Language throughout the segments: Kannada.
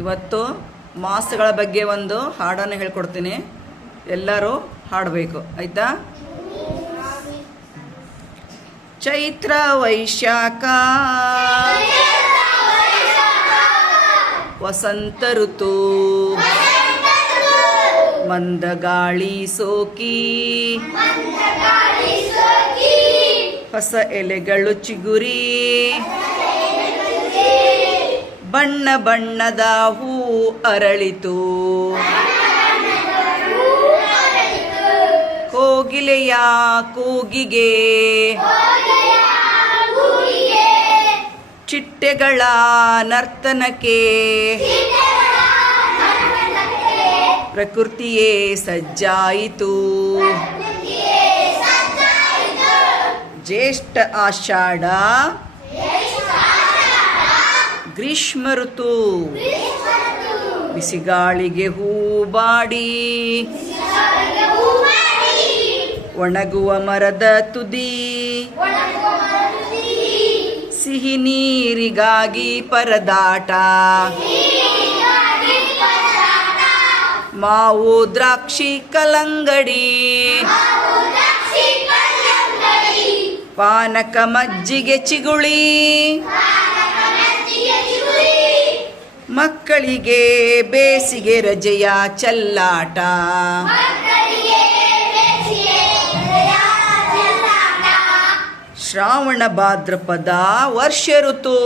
ಇವತ್ತು ಮಾಸಗಳ ಬಗ್ಗೆ ಒಂದು ಹಾಡನ್ನು ಹೇಳ್ಕೊಡ್ತೀನಿ. ಎಲ್ಲರೂ ಹಾಡಬೇಕು, ಆಯ್ತಾ? ಚೈತ್ರ ವೈಶಾಖ ವಸಂತ ಋತು ಮಂದ ಗಾಳಿ ಸೋಕಿ ಹೊಸ ಎಲೆಗಳು ಚಿಗುರಿ ಬಣ್ಣ ಬಣ್ಣದ ಹೂ ಅರಳಿತು. ಕೋಗಿಲೆಯ ಕೂಗಿಗೆ ಚಿಟ್ಟೆಗಳ ನರ್ತನಕ್ಕೆ ಪ್ರಕೃತಿಯೇ ಸಜ್ಜಾಯಿತು. ಜ್ಯೇಷ್ಠ ಆಷಾಢ ಗ್ರೀಷ್ಮ ಋತು ಬಿಸಿಗಾಳಿಗೆ ಹೂಬಾಡಿ ಒಣಗುವ ಮರದ ತುದಿ ಸಿಹಿ ನೀರಿಗಾಗಿ ಪರದಾಟ. ಮಾವು ದ್ರಾಕ್ಷಿ ಕಲ್ಲಂಗಡಿ ಪಾನಕ ಮಜ್ಜಿಗೆ ಚಿಗುಳಿ ಮಕ್ಕಳಿಗೆ ಬೇಸಿಗೆ ರಜೆಯ ಚೆಲ್ಲಾಟ. ಶ್ರಾವಣ ಭಾದ್ರಪದ ವರ್ಷ ಋತು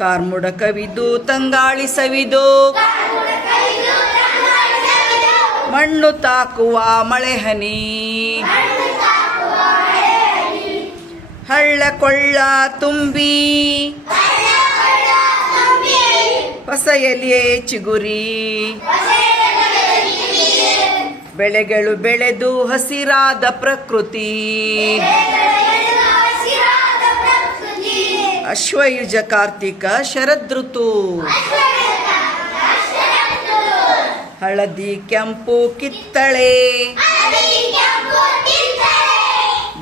ಕಾರ್ಮುಡ ಕವಿದು ತಂಗಾಳಿ ಸವಿದು ಮಣ್ಣು ತಾಕುವ ಮಳೆ ಹನಿ ಹಳ್ಳ ಕೊಳ್ಳ ತುಂಬಿ ಹೊಸ ಎಲೆ ಚಿಗುರಿ ಬೆಳೆಗಳು ಬೆಳೆದು ಹಸಿರಾದ ಪ್ರಕೃತಿ. ಅಶ್ವಯುಜ ಕಾರ್ತಿಕ ಶರದೃತು ಹಳದಿ ಕೆಂಪು ಕಿತ್ತಳೆ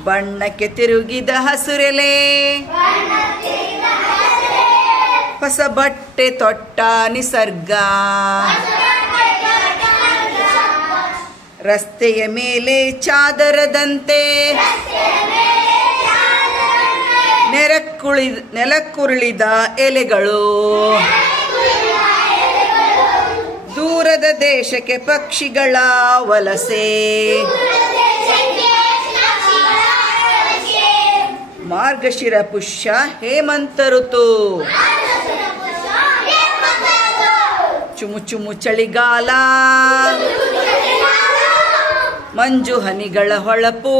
ಬಣ್ಣಕ್ಕೆ ತಿರುಗಿದ ಹಸುರೆಲೆ ಹೊಸ ಬಟ್ಟೆ ತೊಟ್ಟ ನಿಸರ್ಗ. ರಸ್ತೆಯ ಮೇಲೆ ಚಾದರದಂತೆ ನೆಲಕ್ಕುರುಳಿದ ಎಲೆಗಳು ದೂರದ ದೇಶಕ್ಕೆ ಪಕ್ಷಿಗಳ ವಲಸೆ. ಮಾರ್ಗಶಿರ ಪುಷ್ಯ ಹೇಮಂತ ಋತು ಚುಮು ಚುಮು ಚಳಿಗಾಲ ಮಂಜು ಹನಿಗಳ ಹೊಳಪು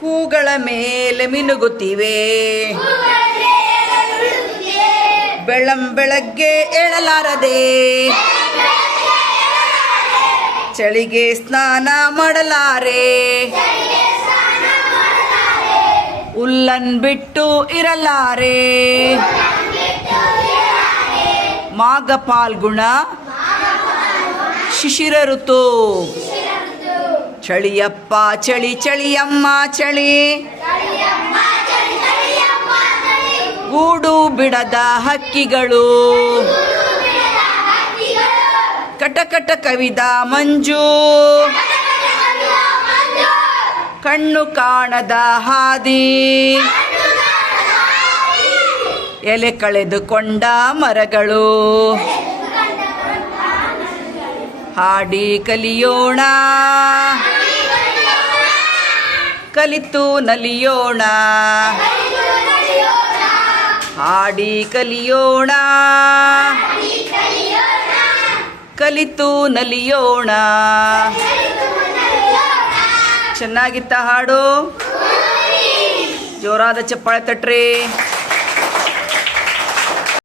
ಹೂಗಳ ಮೇಲೆ ಮಿನುಗುತ್ತಿವೆ. ಬೆಳಗ್ಗೆ ಏಳಲಾರದೆ ಚಳಿಗೆ ಸ್ನಾನ ಮಾಡಲಾರೆ ಉಲ್ಲನ್ ಬಿಟ್ಟು ಇರಲಾರೆ. ಮಾಘ ಫಾಲ್ಗುಣ ಶಿಶಿರ ಋತು ಚಳಿಯಪ್ಪ ಚಳಿ ಚಳಿಯಮ್ಮ ಚಳಿ ಗೂಡು ಬಿಡದ ಹಕ್ಕಿಗಳು ಕಟಕಟ ಕವಿದ ಮಂಜು ಕಣ್ಣು ಕಾಣದ ಹಾದಿ ಎಲೆ ಕಳೆದುಕೊಂಡ ಮರಗಳು. ಹಾಡಿ ಕಲಿಯೋಣ ಕಲಿತು ನಲಿಯೋಣ ಹಾಡಿ ಕಲಿಯೋಣ ಕಲಿತು ನಲಿಯೋಣ. ಚೆನ್ನಾಗಿತ್ತ ಹಾಡು? ಜೋರಾದ ಚಪ್ಪಾಳೆ ತಟ್ರಿ.